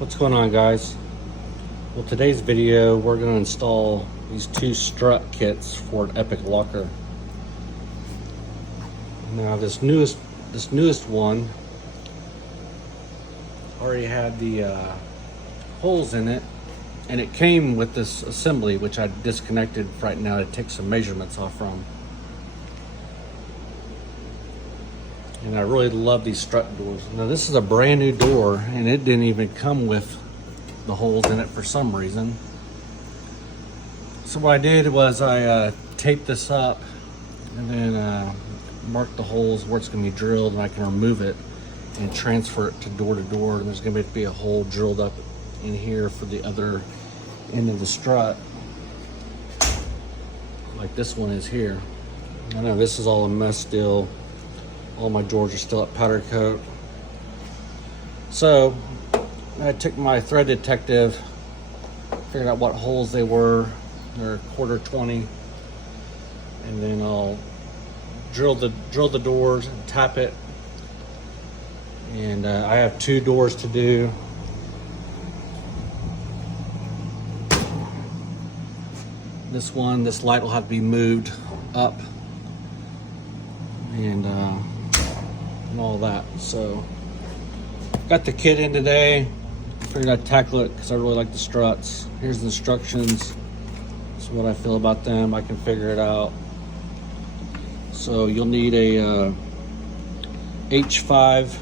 What's going on, guys? Well, today's video we're going to install these two strut kits for an Epiq locker. Now this newest one already had the holes in it, and it came with this assembly which I disconnected right now to take some measurements off from. And I really love these strut doors. Now this is a brand new door, and it didn't even come with the holes in it for some reason. So what I did was I taped this up and then marked the holes where it's going to be drilled, and I can remove it and transfer it to door. And there's going to be a hole drilled up in here for the other end of the strut, like this one is here. I know this is all a mess still. All my doors are still at powder coat. So I took my thread detective, figured out what holes they were. They're 1/4 and then I'll drill the doors and tap it. And I have 2 doors to do. This light will have to be moved up, and all that. So got the kit in today. Figured I'd tackle it because I really like the struts. Here's the instructions. This is what I feel about them. I can figure it out. So you'll need a H5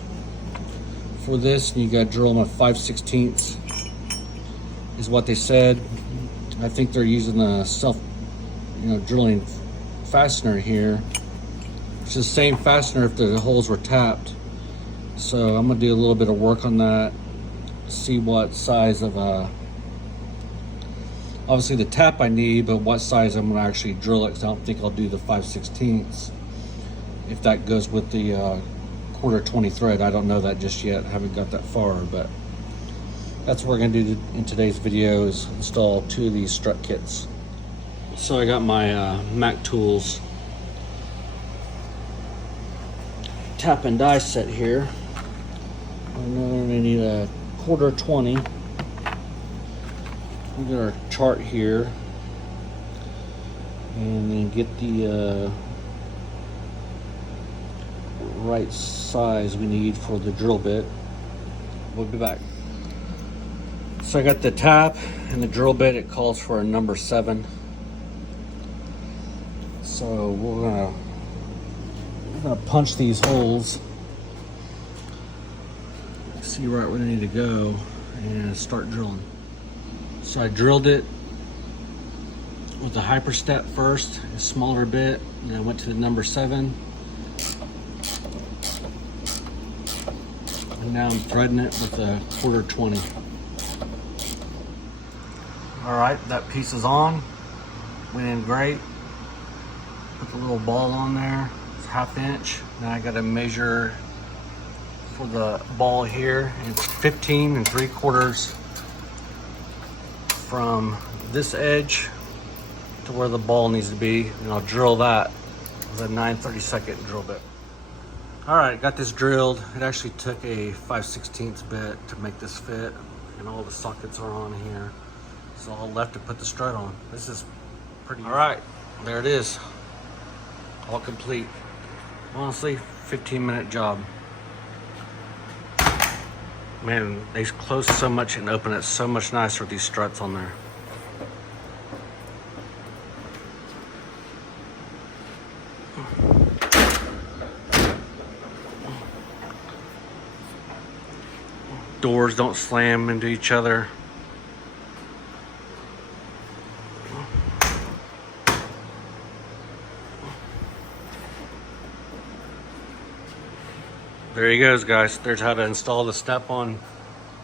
for this, and you got to drill them at 5/16 is what they said. I think they're using a drilling fastener here. It's the same fastener if the holes were tapped. So I'm gonna do a little bit of work on that, see what size of obviously the tap I need, but what size I'm gonna actually drill it, because I don't think I'll do the 5/16 if that goes with the 1/4 thread. I don't know that just yet. I haven't got that far, but that's what we're gonna do in today's video, is install 2 of these strut kits. So I got my Mac Tools tap and die set here. I'm gonna need a 1/4. We got our chart here, and then get the right size we need for the drill bit. We'll be back. So I got the tap and the drill bit. It calls for a number 7. So we're gonna punch these holes, see right where they need to go, and start drilling. So I drilled it with the hyper step first, a smaller bit, and I went to the number 7. And now I'm threading it with a 1/4. All right, that piece is on. Went in great. Put the little ball on there. It's 1/2 inch. Now I got to measure for the ball here. It's 15 3/4 from this edge to where the ball needs to be, and I'll drill that with a 9/32 drill bit. All right, got this drilled. It actually took a 5/16 bit to make this fit, and all the sockets are on here. So all left to put the strut on. This is pretty easy. All right, there it is, all complete. Honestly, 15-minute job. Man, they close so much and open it so much nicer with these struts on there. Doors don't slam into each other. There he goes, guys. There's how to install the step-on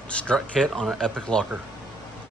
strut kit on an Epiq locker.